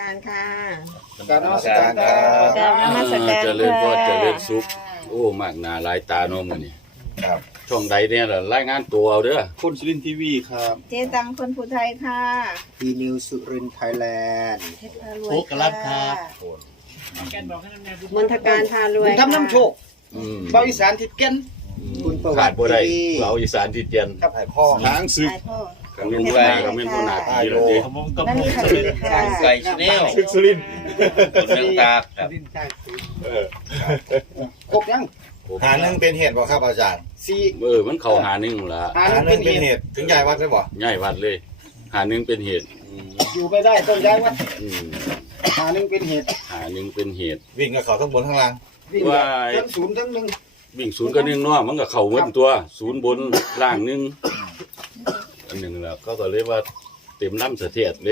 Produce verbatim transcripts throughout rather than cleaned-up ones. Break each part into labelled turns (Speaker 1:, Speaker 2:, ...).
Speaker 1: การค่ะ
Speaker 2: การนมัสการครับ
Speaker 1: กราบนมัสการ
Speaker 3: เจริญพร
Speaker 1: ค่ะ
Speaker 3: เจริญสุขโอ้มากหน้าหลายตาเนาะมื้อนี้
Speaker 2: ครับ
Speaker 3: ช่องใดเนี่ยล่ะรายงานตัวเอาเด้อ
Speaker 4: คนสุรินทร์ทีวีครับ
Speaker 1: เจ๊ตังคนผู้ไทยค่ะ
Speaker 2: ทีนิวสุรินทร์ไทยแลนด์
Speaker 1: เพชรพารวย
Speaker 4: โอ้กระลับครับ
Speaker 1: มนทการพารวย
Speaker 2: ทำน้ำโชค
Speaker 3: อืม
Speaker 2: เบาอีสานทิดแก่น คุณประวัติ
Speaker 3: ขาดบ่ได้
Speaker 2: ดี
Speaker 3: เราอีสานที่เตียน
Speaker 2: ครับไอ้พ่อ
Speaker 4: ทางศึก
Speaker 1: ถ่ายพ่อ
Speaker 3: ก็แม่นบ่นาก็แม่นบ่นาทีแล้วเด้
Speaker 4: ผมกับ
Speaker 1: นั่น
Speaker 4: ผม
Speaker 1: นี่ค่ะ
Speaker 4: สุรินทร์
Speaker 1: ค่ะ
Speaker 4: ไก่ชาแนล
Speaker 2: ศึกสุรินทร์
Speaker 4: คนเมืองตากครับ
Speaker 3: เออ
Speaker 2: ครบยัง
Speaker 5: หาหนึ่งเป็นเหตุบ่ครับอาจารย์
Speaker 2: สี่
Speaker 3: เออมันเข้าหาหนึงล่ะ
Speaker 2: หา
Speaker 5: หา
Speaker 2: ห
Speaker 5: ห
Speaker 2: นึ่
Speaker 5: นึ่
Speaker 2: ง
Speaker 5: ง
Speaker 2: เป็
Speaker 5: เป็น น
Speaker 2: เห
Speaker 5: เห
Speaker 2: ตุ
Speaker 5: ตุถึงยายวัดเลยบ่
Speaker 3: ย้ายวัดเลย หาหนึงเป็นเหตุอืม
Speaker 2: อยู่ไม่ได้ต้องย้ายวัด
Speaker 3: อืม
Speaker 2: หาหนึ่งเป็นเหตุ
Speaker 3: หาหนึงเป็นเหตุ
Speaker 5: วิ่งกับเขาทั้งบนทั้งล่าง
Speaker 2: วิ่ง
Speaker 3: ว่า
Speaker 2: ทั้งศูนย์ทั้งหนึ่ง
Speaker 3: วิ่งศูนย์กับหนึ่งเนาะมันก็เข้าเหมือนตัวศูนย์บนล่างหนึงอันหนึงแล้วเขาก็เลยว่าเต็มลำเสถียรเลย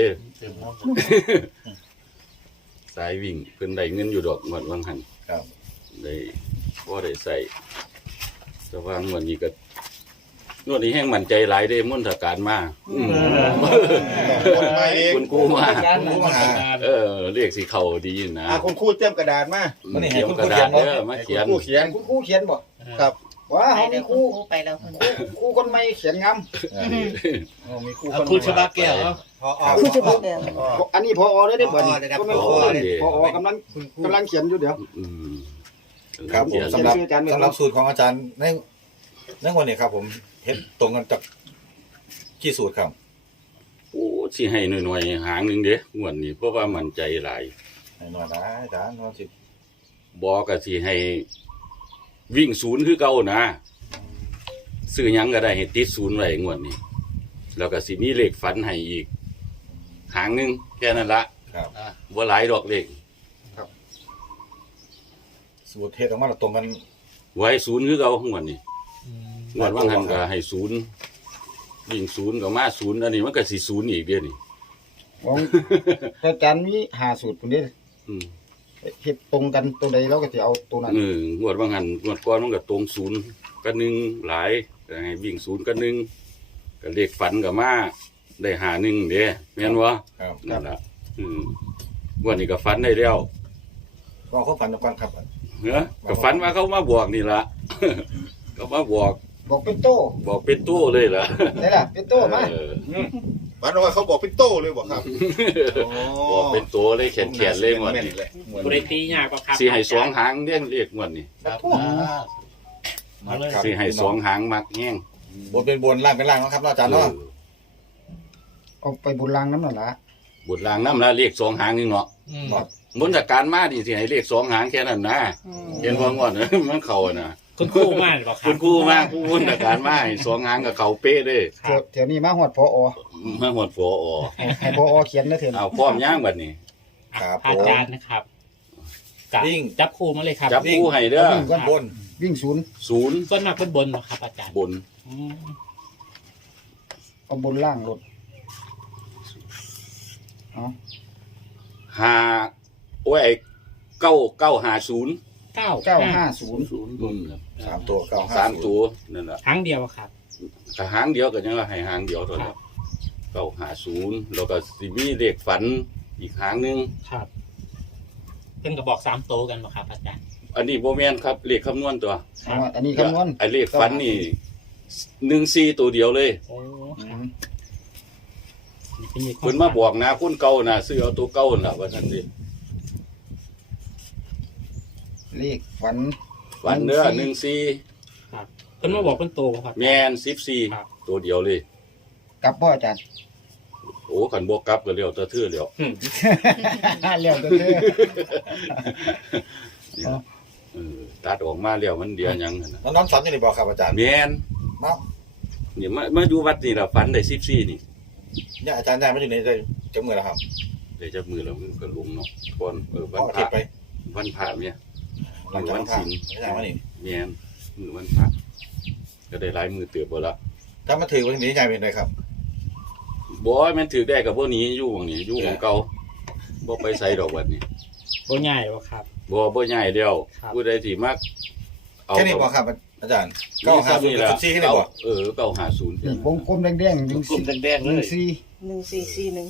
Speaker 3: สายวิ่งเพิ่นได้เงินอยู่ดอกงวดวังหัน
Speaker 5: ครับ
Speaker 3: ได้บ่ได้ใส่แต่ว่างวดนี้ก็งวดนี้แห้งมั่นใจหลายเด้มนตการมาอืม
Speaker 5: คนมาเอง
Speaker 3: คุณครูมา
Speaker 5: คุณครูมาหา
Speaker 3: เออเรียกสิเข้าดีนะ
Speaker 2: อ่าคุณครูเตรียมกระดาษมา
Speaker 5: วันนี้ให้
Speaker 3: เตรียม
Speaker 5: คุณ
Speaker 3: ก
Speaker 5: ครู
Speaker 3: ระดาษ
Speaker 5: เขียน
Speaker 3: เด้อมาเขียน
Speaker 2: คุณครูเขียนคุณครูเขียนบ่
Speaker 5: ครับ
Speaker 2: ว้า
Speaker 1: ไป
Speaker 2: เขา
Speaker 1: แล้
Speaker 2: มี
Speaker 1: ว
Speaker 2: ครู
Speaker 1: ครูไปแล้วคน
Speaker 2: ครูคนใหม่เขียนงาม
Speaker 5: อ๋อมีครู
Speaker 4: เอาคุณชบาแก้วเหรอ
Speaker 5: พอ
Speaker 1: ครูจะบอกเดี๋ยว
Speaker 2: อันนี้พอได้ได้บ่นี่
Speaker 5: พอได้ครับ
Speaker 2: ก็ไม่พอเลยพอกำลังกำลังเขียนอยู่เดี๋ยว
Speaker 3: อืม
Speaker 5: ครับผม
Speaker 3: เขียน
Speaker 5: สำหรับ
Speaker 2: เขียนชื่ออาจารย์ไหมครับ
Speaker 5: สำหรับสูตรของอาจารย์ในในวันนี้ครับ ผมเห็นตรงกันจากกี่สูตรครับ
Speaker 3: โอ้สิให้หน่อยๆหางหนึงเด้งวดนี้เพราะว่ามั่นใจหลาย
Speaker 5: ให้หน่อยนะอาจารย์ว่าสิ
Speaker 3: บอกก็สิให้วิ่งศูนย์คือเก่านะซื้อหยังก็ได้ให้ติดศูนย์ไว้งวดนี้ แล้วก็สิมีเลขฝันให้อีก หางหนึงแค่นั้นละ
Speaker 5: ครับ
Speaker 3: บ่หลายดอกเลข
Speaker 5: สูตรเทศออกมาแล้วตรงกัน
Speaker 3: ไว้ศูนย์คือเก่างวดนี้งวดว่างหันก็ให้ศูนย์วิ่งศูนย์ก็มาศูนย์อันนี้มันก็สิศูนย์อีกเด้อนี่
Speaker 2: ของอาจารย์มีหาสูตรคนนี้
Speaker 3: อืม
Speaker 2: เฮ็ดตรงกันตัวใดเราก็จะเอาตัวนั้น
Speaker 3: เอองวดว่างหันงวดก่อนมันก็ตรงศูนย์กับหนึ่งหลายก็ให้วิ่งศูนย์กับหนึ่งก็เลขฝันก็มาได้หาหนึ่งเด้แม่นบ่
Speaker 5: ครับ
Speaker 3: นั่นล่ะอืมวันนี้ก็ฝันได้แล้ว
Speaker 5: ก็เขาฝันก่อนครับ
Speaker 3: เนาะก็ฝันว่าเขามาบอกนี่ล่ะ ก็มาบอก
Speaker 2: บอกเป็นโต้
Speaker 3: บอกเป็นตู้เลยล่ะ
Speaker 2: ได้ล่ะเป็นโต้มา
Speaker 3: เออ
Speaker 4: ฝันว่าเขาบอกเป็นโต้เลยบอกครับ
Speaker 3: บอกเป็นตัวเลยแขนๆเลยหมดนี่
Speaker 6: บริตียากกว่าครับ
Speaker 3: สิให้สองหางเลี้ยงเรียกหมดนี่
Speaker 4: ครับมาเลย
Speaker 3: สิให้สองหางมักแห้ง
Speaker 5: บนเป็นบนล่างเป็นล่างเนาะครับเนาะอาจารย์เนาะ
Speaker 2: เอาไปบุญรังน้ำนั่นล่ะ
Speaker 3: บุตรลางน้ำละเรียกสองหางนึงเนาะ
Speaker 4: อืม
Speaker 3: มนต์จากการมาดิสิให้เรียกสองหางแค่นั้นนะเห็นว่างวด มันเข้าอะนะ
Speaker 6: คุณครู่มากหรือเปล่าค
Speaker 3: คุ
Speaker 6: รับ
Speaker 3: ณครูมากผู้มนต์จากการมาให้สองหางกับเขาเป๊ะเลย
Speaker 2: เดี๋ยวเดี๋ยวนี้มาหอดพอ
Speaker 3: มาหมดฝออ
Speaker 2: ให้พอเขียนนะเถอะ
Speaker 3: เอาพร้อมย่างบัดนี้
Speaker 5: ครับผ
Speaker 6: อาม จารย์นะครับกับ
Speaker 5: วิ่ง
Speaker 6: จับครูมาเลยครับ
Speaker 3: จับคู่ให้เด้อ
Speaker 2: วิ่งก่อน
Speaker 5: บน
Speaker 2: วิ่งศูนย์
Speaker 3: ศูนย์
Speaker 6: ส่วนมากเป็นบนเหรอครับ อาจารย์
Speaker 3: บน
Speaker 6: อืม
Speaker 2: เอาบนล่างรถเอา
Speaker 3: หาโอ้ยไอ้เก้าเก้าหาศูนย์
Speaker 6: เก้า
Speaker 2: เก้าห้าศูนย์
Speaker 3: ศูนย์บนครับ
Speaker 5: สามตัวเก้าห้า
Speaker 3: สามตัวนั่นแหละ
Speaker 6: ครั้งเดียวครับ
Speaker 3: ถ้าหางเดียวก็ยังว่าให้หางเดียวเท่านั้นเก้าหาศูนย์แล้วก็สิมีเลขฝันอีกหางหนึง
Speaker 6: ครับเพิ่นก็บอกสามโตวกันเหรอครับ อาจารย์
Speaker 3: อันนี้โบแมนครับเลขคำนวณตัว
Speaker 2: เอาอันนี้คำนวณ
Speaker 3: ไอ้เลขฝันนี่หนึ่งสี่ตัวเดียวเลย
Speaker 6: โอ้
Speaker 2: อื
Speaker 6: ครับ
Speaker 2: ม
Speaker 6: นี่เป็นอีก
Speaker 3: เพิ่นมาบอกนะคนเก่านะซื้อเอาตัวเก่าน่ะว่าซั่นสิ
Speaker 2: เลขฝัน
Speaker 3: ฝันเด้อหนึ่งสี่
Speaker 6: ครับเพิ่นมาบอกเป็นโตวครับ
Speaker 3: แมนสิบสี่
Speaker 6: ครับ
Speaker 3: ตัวเดียวเลย
Speaker 2: กลับพ่ออาจารย์
Speaker 3: โอ้ขันบวกกลับก็เรียวตะเทื่อเดียว
Speaker 6: อืม
Speaker 2: เลี้ยวตัวเธอ
Speaker 3: เออตัดออกมาเรียวมันเดียวหยังนั่นน่ะ
Speaker 5: แล้วน้องฝันยังไงบอกครับอาจารย์
Speaker 3: แมน
Speaker 5: เนาะ
Speaker 3: นี่มามาอยู่วัดนี่ล่ะฝันได้สิบสี่นี่
Speaker 5: เนี่ยอาจารย์ได้มาอยู่ในใจจมือแล้วครับ
Speaker 3: ได้จับมือแล้วมันก็ลงเนาะก่อนเออ
Speaker 5: เพ
Speaker 3: วัน
Speaker 5: ราะอา
Speaker 3: พ
Speaker 5: ทิ
Speaker 3: ระ
Speaker 5: ตย์ไป
Speaker 3: วันพระเนี่ย
Speaker 5: หลังจากวันพระอาจารย์ว่านี่
Speaker 3: แมนมือวันพระก็ได้หลายมือเตือบบ่ละ
Speaker 5: ถ้ามาถือวันนี้ยายเป็นไรครับ
Speaker 3: บ่ให้มันถือได้กับพวกนี้อยู่ของนี้อยู่ของเก่าบ่ไปใส่ดอกวัดนี่
Speaker 6: โบใหญ่หรอครับ
Speaker 3: บ่บ่ใหญ่เดียว
Speaker 6: ครับ
Speaker 3: ผู้ใดที่มักเอา
Speaker 5: แค่นี้บอกครับอาจารย์เก้าห้าศูนย์กับสิบสี่แค่นี้บอก
Speaker 3: เออเก้าห้าศูนย์
Speaker 2: นี่วงกลมแดงๆหนึ่ง
Speaker 4: กลุ่
Speaker 2: สี่
Speaker 4: มแดงๆ
Speaker 2: ห
Speaker 4: เล
Speaker 2: นึ่ง
Speaker 4: ย
Speaker 2: สี่
Speaker 1: หนึ่งสี่สี่หนึ่ง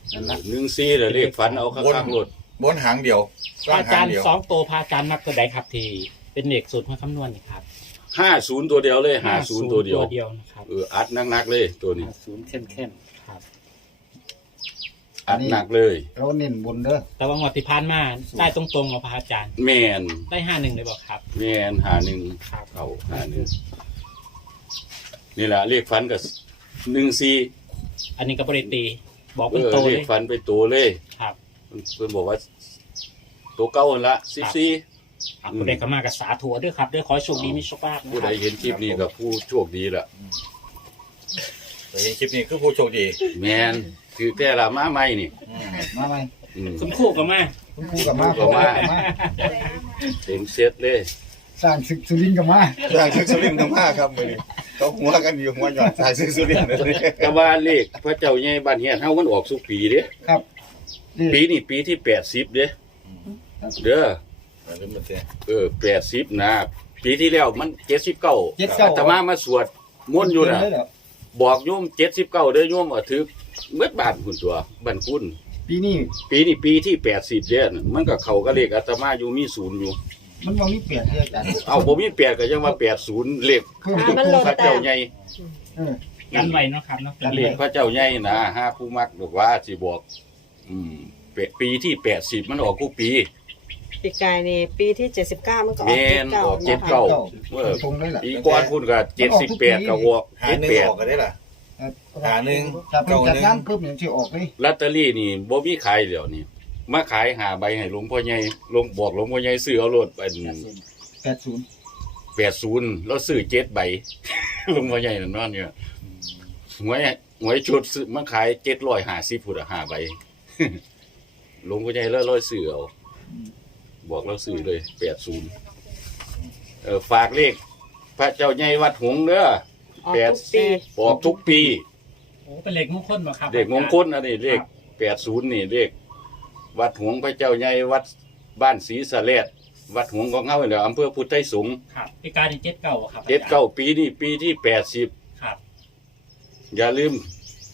Speaker 2: นั่นละ
Speaker 3: หนึ่งซีเหรอเลขฝันเอาข้างๆรถ
Speaker 5: บนหางเดียว
Speaker 6: พระ
Speaker 5: ล่าง
Speaker 6: อา
Speaker 5: หา
Speaker 6: จาง รย์
Speaker 5: เดียว
Speaker 6: สองโตวพระอาจารย์มักตัวใดครับที่เป็นเลขสูตรมาคำนวณนี่ครับ
Speaker 3: ห้าศูนย์ตัวเดียวเลยห้าศูนย์ตัวเดียว
Speaker 6: ตัวเดียวนะครับ
Speaker 3: เอออัดหนักๆเลยตัวนี้
Speaker 6: ศูนย์เข้มเข้มครับ
Speaker 3: อัดหนักเลย
Speaker 2: เราเน้นบนเด้อ
Speaker 6: แต่ว่างวดที่ผ่านมาได้ตรงๆของพระอาจารย์
Speaker 3: แมน
Speaker 6: ได้ห้าหนึ่งเลยบอกครับ
Speaker 3: แมนหาหนึ่ง
Speaker 6: ครับ
Speaker 3: เอาหาหนึ่งนี่แหละเลขฝันกับหนึ่งซี
Speaker 6: อันนี้ก็บริตีบอก
Speaker 3: เอ
Speaker 6: เป็น
Speaker 3: อ
Speaker 6: โต
Speaker 3: เล
Speaker 6: เล
Speaker 3: ข
Speaker 6: ย
Speaker 3: ฝันไปตัวเลย
Speaker 6: ครับ
Speaker 3: เพิ่นบอกว่า ตัวเก้าหั่นละสิบซี
Speaker 6: อ่ะผู้ใดก็มากับสาธุด้วยครับด้วยขอให้โชคดีมีโชคลาภนะ
Speaker 3: ผู้
Speaker 6: ค
Speaker 3: ใด
Speaker 6: รับ
Speaker 3: เห็นคลิปนี้กับผู้โชคดีละ
Speaker 5: แต่เห็นคลิปนี้คือผู้โชคดี
Speaker 3: แมนคือแต่ละมาใหม่นี่
Speaker 5: อืม
Speaker 2: มาไหม
Speaker 3: อืม
Speaker 6: คุณครู่ก็มา
Speaker 2: คุณครูกับมา
Speaker 3: คุณครูกับมา
Speaker 2: มา
Speaker 3: เต็มเซตเลย
Speaker 2: สร้างศึกสุรินทร์กับมา
Speaker 4: สร้างซึกสุรินทร์ทั้งห้าครับมื้อนี้เขาหัวกันอยู่หัวหย่อนสร้างซึกสุรินทร์เลย
Speaker 3: แต่ว่าเลขพระเจ้าใหญ่บ้านเฮียนเฮามันออกสุกปีเด้
Speaker 2: ครับนี่
Speaker 3: ปีนี้ปีที่แปดสิบเด้เด้อ
Speaker 5: เอาเริ่มมาเสีย
Speaker 3: เออแปดสิบนะ ปีที่แล้วมันเจ็ดสิบเก้า
Speaker 2: เจ็ดเก้า
Speaker 3: อาตมามาสวดมนต์อยู่น่ะ
Speaker 2: เด้เหรอ
Speaker 3: บอกโยมเจ็ดสิบเก้าเด้อโยมเอาถือเมื่อบาทคุณตัวบ้านคุณ
Speaker 2: ปีนี้
Speaker 3: ปีนี้ปีที่แปดสิบเด้อน่ะมันก็เข้ากับเลขอาตมาอยู่มีศูนย์อยู่
Speaker 2: มันบ่มีเปลี่ยนเลยอาจารย์
Speaker 3: เอาผมมีแปดก็ยังว่าแปดศูนย์เลข
Speaker 2: เพิ่ม
Speaker 1: อ่ามันลด
Speaker 3: พระเจ้าใหญ่
Speaker 2: เออ
Speaker 6: กันไว้เนาะครับเนาะ
Speaker 3: เลขพระเจ้าใหญ่นะห้าผู้มักบอกว่าสิบอก อืมเปปีที่แปดสิบมันออกกูปี
Speaker 1: ปีกายนี่ปีที่เจ็ดสิบเก้ามันก็อ
Speaker 3: แม
Speaker 1: อกเจ็ด
Speaker 3: น
Speaker 1: เก้า
Speaker 3: ออกเจ็ดเก้าเออ
Speaker 2: ตรงเลยล่ะ
Speaker 3: ปีก่อนคุณก็เจ็ดสิบแปดก็ออก
Speaker 5: หา
Speaker 3: เจ็ด
Speaker 5: หนึ่ง
Speaker 3: แปด
Speaker 5: ออกก็ได้ล่ะ หาหนึ่ง
Speaker 2: ถ้าเป็นจัด
Speaker 5: เก้าหนึ่ง
Speaker 2: งานปุ๊บเนี่ยสิออกเลย
Speaker 3: ลอตเตอรี่นี่บ่มีขายแล้วนี่มาขายหาใบให้หลวงพ่อใหญ่หลวงบอกหลวงพ่อใหญ่ซื้อเอารถเป็น
Speaker 2: แปดศูนย์
Speaker 3: แปดศูนย์แล้วซื้อเจ็ดใบ หลวงพ่อใหญ่นั่นนั่นเนี่ยหวยหวยชุดซื้อมาขายเจ็ดร้อยห้าสิบพุทธห้าใบ หลวงพ่อใหญ่แล้วร้อยซื้อเอาบอกเราซื้อเลยแปดศูนย์เออฝากเลขพระเจ้าใหญ่วัดหงส์เด้อ
Speaker 1: ออก
Speaker 3: แปด
Speaker 1: ทุกปี
Speaker 3: บอกทุกปี
Speaker 6: โอ้เป็นเลขมงคลบ่ครับ
Speaker 3: เลขมงคลอันนี้เลขแปดศูนย์นี่เลขวัดหงส์พระเจ้าใหญ่วัดบ้านศรีสะเลดวัดหงส์ของเขาเนี่ยอำเภอพุทธไทยสงฆ์
Speaker 6: ครับปีกายนี่เจ็ดเก้าครับ
Speaker 3: เจ็ดเก้าปีนี่ปีที่แปดสิบ
Speaker 6: ครับ
Speaker 3: อย่าลืม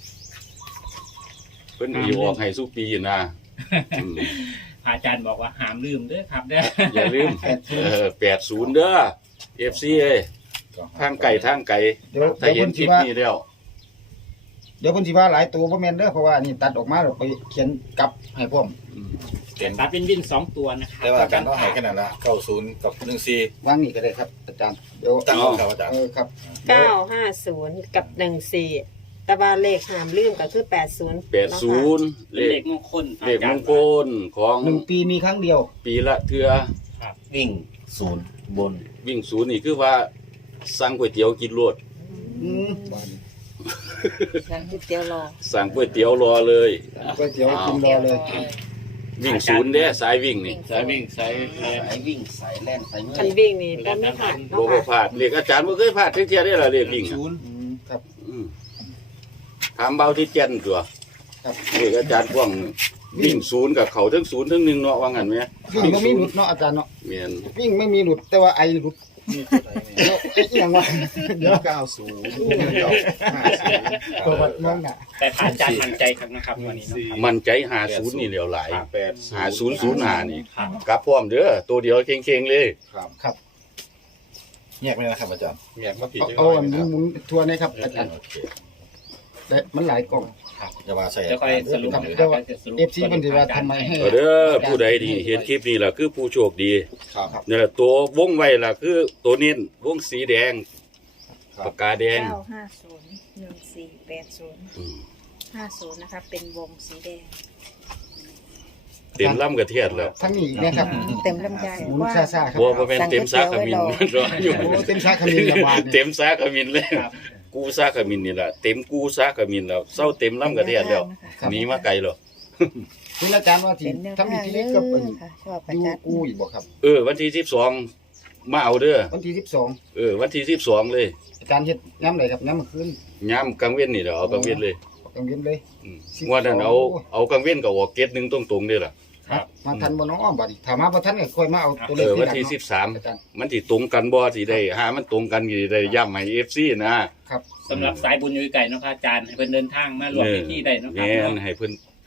Speaker 3: เพิ่นอยู่ออกให้สุปีนะอืม
Speaker 6: พระอาจารย์บอกว่าห้ามลืมเด้อครับเด้อ
Speaker 3: อย่าลืมเออแปดศูนย์เด้อเอฟซีเอ้ยทางไก่ทางไก่
Speaker 2: เดี๋ยว
Speaker 3: ถ้า
Speaker 2: เดี๋ยว
Speaker 3: เห็
Speaker 2: เพิ่
Speaker 3: น
Speaker 2: น
Speaker 3: ค
Speaker 2: สิ
Speaker 3: ลิป
Speaker 2: ว่า
Speaker 3: นี้แล้ว
Speaker 2: เดี๋ยวเพิ่นสิว่าหลายตัวบ่แม่นเด้อเพราะว่านี่ตัดออกมาแล้วไปเขียนกลับให้พร้อม
Speaker 3: อืม
Speaker 5: เห็น
Speaker 6: ตัดเป็นวินสองตัวนะครับ
Speaker 5: แต่ว่าอาจารย์ต้องให้แค่นั้นละเก้าศูนย์กับหนึ่งสี่
Speaker 2: วางนี่ก็ได้ครับ อาจารย์เดี๋ยว
Speaker 5: ตั้งเอาครับอาจารย์
Speaker 2: เออครับ
Speaker 1: เก้าห้าศูนย์กับหนึ่งสี่แต่ว่าเลขห้ามลืมก็คือแปดศูนย์
Speaker 3: แปดศูนย์
Speaker 6: เป็
Speaker 3: เล
Speaker 6: นเล
Speaker 3: ข
Speaker 6: ขมงคล
Speaker 3: เลขมงคลของ
Speaker 2: หนึ่งปีมีครั้งเดียว
Speaker 3: ปีละเทือ
Speaker 6: ครับ
Speaker 4: วิ่งศูนย์บน
Speaker 3: วิ่งศูนย์นี่คือว่าสั่งก๋วยเตี๋ยวกินรวด
Speaker 2: อืม
Speaker 1: สั่งก๋วยเตี๋ยวรอ
Speaker 3: สั่งก๋วยเตี๋ยวรอเลย
Speaker 2: ก๋วยเตี๋ยวกินรอเลย
Speaker 3: วิ่งศูนย์เด้สายวิ่งนี่
Speaker 4: สายวิ่งสายสายวิ่งสายแล่นสายเมื่อ
Speaker 1: คันวิ่งนี่ก็ไม่ผ่าน
Speaker 3: บ่
Speaker 1: เนาะ
Speaker 3: บ่
Speaker 1: ค่ะ
Speaker 3: พลาดเรียกอาจารย์บ่เคยพลาดเที่ยได้ล่ะเรียกวิ่งอะ
Speaker 4: ศูนย์
Speaker 2: อืมครับ
Speaker 3: อืมถามเบาที่เจนตัว
Speaker 2: ครับ
Speaker 3: เรียกอาจารย์พ่วงวิ่งศูนย์กับเขาทั้งศูนย์ทั้งหนึ่งเนาะว่างั้นไหม
Speaker 2: วิ่งบ่มีหลุดเนาะอาจารย์เนาะ
Speaker 3: เมียน
Speaker 2: วิ่งไม่มีหลุดแต่ว่าไอหลุดแล้วไอ้อีหยังวะเดี๋ยว
Speaker 4: เก้าศูนย์เก้าห้าศูนย์
Speaker 2: ตัววัดมองน่ะ
Speaker 6: แต่พระอาจารย์มั่นใจครับนะครับวันนี้เนาะ
Speaker 3: มันใจหาศูนย์นี่เหลียวหลาย
Speaker 4: แปด
Speaker 3: หาศูนย์ศูนย์หานี่
Speaker 6: ครับ
Speaker 3: กลับพร้อมเด้อตัวเดียวเข่งๆเลย
Speaker 4: ครับ
Speaker 2: ครับ
Speaker 5: แยกไม่ได้นะครับอาจารย์
Speaker 4: แยกมาผิด
Speaker 2: เอาเอาอันหมุนหมุนทัวร์นะครับอาจารย์
Speaker 5: โอเค
Speaker 2: แต่มันหลายกล่อง
Speaker 5: อย่าว่าใส่
Speaker 6: เดี๋ยวค่อยสรุป
Speaker 2: ครับ
Speaker 6: นะค
Speaker 2: เดี๋
Speaker 6: รั
Speaker 2: ยว
Speaker 6: บสรุป
Speaker 2: เอฟซีเพิ่นสิว่าทำไมให้
Speaker 3: เอาเด้อผู้ใดดีเห็นคลิปนี้ล่ะคือผู้โชคดี
Speaker 4: ครับ
Speaker 3: เนี่ยตัววงไว้ล่ะคือตัวเน้นวงสีแดงปากกาแดง
Speaker 7: เก้าห้าศูนย์หนึ่งสี่แปดศูนย์
Speaker 3: อืม
Speaker 7: ห้าศูนย์นะคะเป็นวงสีแดง
Speaker 3: เต็มล่ำกระเทียดแล้ว
Speaker 2: ทั้งนี้อีกนะครับ
Speaker 7: เต็มลำไย
Speaker 2: หมุน
Speaker 7: ว่า
Speaker 2: ซ่าๆครับ
Speaker 3: บัวบ่แม่นเต็มซากขมิ้นมันร้อนอยู่
Speaker 2: โอ้เต็มซากขมิ้นละบาทนี่
Speaker 3: เต็มซากขมิ้นเลย
Speaker 6: ครับ
Speaker 3: กูซากขมิ้นนี่ล่ะเต็มกูซากขมิ้นแล้วเศร้าเต็มล่ำกระเทียดแล้วหนีมาไกลหรอ
Speaker 2: นี่อาจารย์ว่าที่
Speaker 7: เป็นแนว
Speaker 2: ทำพิ
Speaker 7: ทาง
Speaker 2: ธี
Speaker 7: เด้
Speaker 2: กับ
Speaker 7: อ
Speaker 2: เป็น
Speaker 7: ค่ะชอบประ
Speaker 2: อยู่
Speaker 7: จัด
Speaker 2: กูอีกบ่ครับ
Speaker 3: เออวันที่สิบสองมาเอาเด้อ
Speaker 2: วันที่สิบสอง
Speaker 3: เออวันที่สิบสองเลย
Speaker 2: อาจารย์เฮ็ดย้ำไหนครับย้ำเมื่อคืน
Speaker 3: ย้ำกลางเว้นนี่เดี๋ยวเอากลางเว้นเลย
Speaker 2: กังเวียนเลย
Speaker 3: อืม
Speaker 2: สิบสอง
Speaker 3: งว่านั้นเอาเอากลางเว้นกับออกเกตหนึ่งตรงๆเด้อล่ะ
Speaker 6: ครับ
Speaker 2: มาทันบ่น้องอ้อมบัดนี้ถ้ามาบ่ทันก็ค่อยมาเอาตัวเล
Speaker 3: เอ
Speaker 2: ข
Speaker 3: อวัน
Speaker 2: หลัง
Speaker 3: ที่
Speaker 2: เนาะ
Speaker 3: สิบสาม
Speaker 2: อาจารย์
Speaker 3: มันสิตรงกันบ่สิได้หามันตรงกันสิได้ย้ำให้ เอฟ ซี นะ
Speaker 2: ครับ
Speaker 6: สำหรับสายบุญอยู่ไกลเนาะพระอาจารย์ให้เพิ่นเดินทางมารวมพิธีได้เนาะครั
Speaker 3: แม่
Speaker 6: บ
Speaker 3: นให้เพิ่น
Speaker 6: ครับ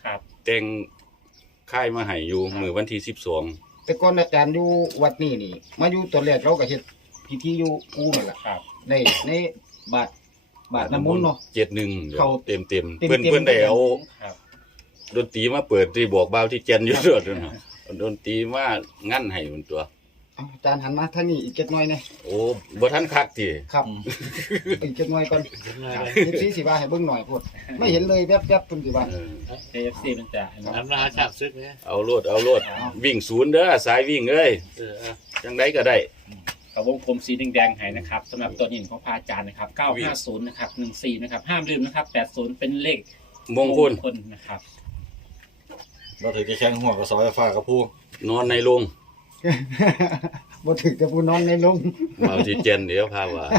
Speaker 3: แต่งค่ายมาให้อยู่มื้อวันที่สิบสอง
Speaker 2: แต่ก่อนอาจารย์อยู่วัดนี่นี่ มาอยู่ตอนแรกเราก็เฮ็ดพิธีอยู่กูนั่นล่ะ
Speaker 6: ครับ
Speaker 2: ในในบาทบาทน้ำมนต์เนาะ
Speaker 3: เจ็ดหนึ่ง
Speaker 2: เข้า
Speaker 3: เต็มเต็มๆ
Speaker 2: เต็มๆ
Speaker 3: เพื่อนเพื่อนได้เอา
Speaker 6: ครับ
Speaker 3: ดนตรีมาเปิดที่บอกบ่าวที่แจนอยู่ด้วยนะเอาดนตรีมางั้นให้มันตัว
Speaker 2: เอาอาจารย์หันมาทางนี้อีกเจ็ดหน่อยนะ
Speaker 3: โอ้บ่ทันคักติ
Speaker 2: ครับอีกเจ็ดหน่อยก่อน
Speaker 6: เลย
Speaker 2: นี่สีสิว่าให้เบิ่งหน่อยพูดไม่เห็นเลยแวบๆเพิ่นสิว่า
Speaker 3: เออ
Speaker 6: เอฟซีมันจะน้ำราชาบซึกเนี่ย
Speaker 3: เอาโลดเอาโลดวิ่งศูนย์เด้อสายวิ่งเอ้ย
Speaker 6: เออ
Speaker 3: จังไดก็ได้
Speaker 6: กับวงกลมสีแดงๆให้นะครับสำหรับตัวหินของพระอาจารย์นะครับเก้าห้าศูนย์นะครับหนึ่งสี่นะครับห้ามลืมนะครับแปดศูนย์เป็นเลข
Speaker 3: มงคล
Speaker 6: คลนะครับ
Speaker 5: เราถือจะแข้งหัวกับซอยฟ้ากับผู้
Speaker 3: นอนในโรง
Speaker 2: บ่ถึกแต่ผู้นอนในโรง
Speaker 3: บ่าวที่แจนเดี๋ยวพาว่า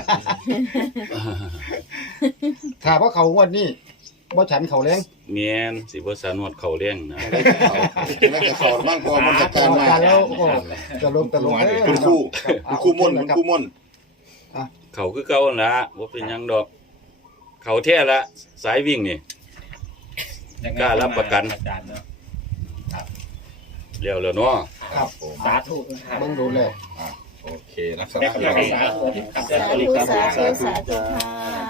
Speaker 2: ถ้าว่าเขางวดนี้บ่ฉันเขาแรง
Speaker 3: เมียนสิบ่สานวดเข้าเลี้ยงนะ
Speaker 4: ไม่จะสอนบ้างพอมันจัดการ
Speaker 2: อา
Speaker 4: มา
Speaker 2: จารย์แล้วก็จะลงตลกเด้อ
Speaker 4: คุณครู
Speaker 2: รับ
Speaker 4: คุณครูม่นคุณครูม่น
Speaker 3: เขาคือเก่าหั่นละบ่เป็นหยังดอก เขาแท้ละสายวิ่งนี่
Speaker 6: ยังไง
Speaker 3: กล้ารับประกัน
Speaker 6: อาจารย์เนาะ
Speaker 3: เร็วแล้วเนาะ
Speaker 2: ครับ
Speaker 6: สาธุนะครับ
Speaker 2: เบิ่งดูแล้ว
Speaker 5: โอเคนะครับ
Speaker 6: ได้กำลังสาธุที่ขับ
Speaker 7: สา
Speaker 6: ได้
Speaker 7: ธุ
Speaker 6: ครับ
Speaker 7: สาธุสาธุค่ะ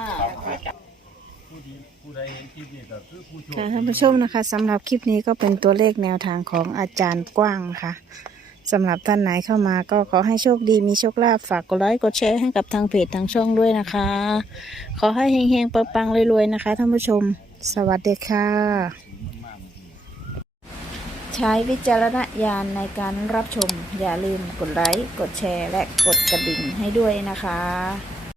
Speaker 8: ค่ะท่านผู้ชมนะคะสำหรับคลิปนี้ก็เป็นตัวเลขแนวทางของอาจารย์กว้างค่ะสำหรับท่านไหนเข้ามาก็ขอให้โชคดีมีโชคลาภฝากกดไลค์กดแชร์ให้กับทางเพจทางช่องด้วยนะคะ ขอให้เฮงๆปังๆรวยๆนะคะท่านผู้ชมสวัสดีค่ะ ใช้วิจารณญาณในการรับชมอย่าลืมกดไลค์กดแชร์และกดกระดิ่งให้ด้วยนะคะ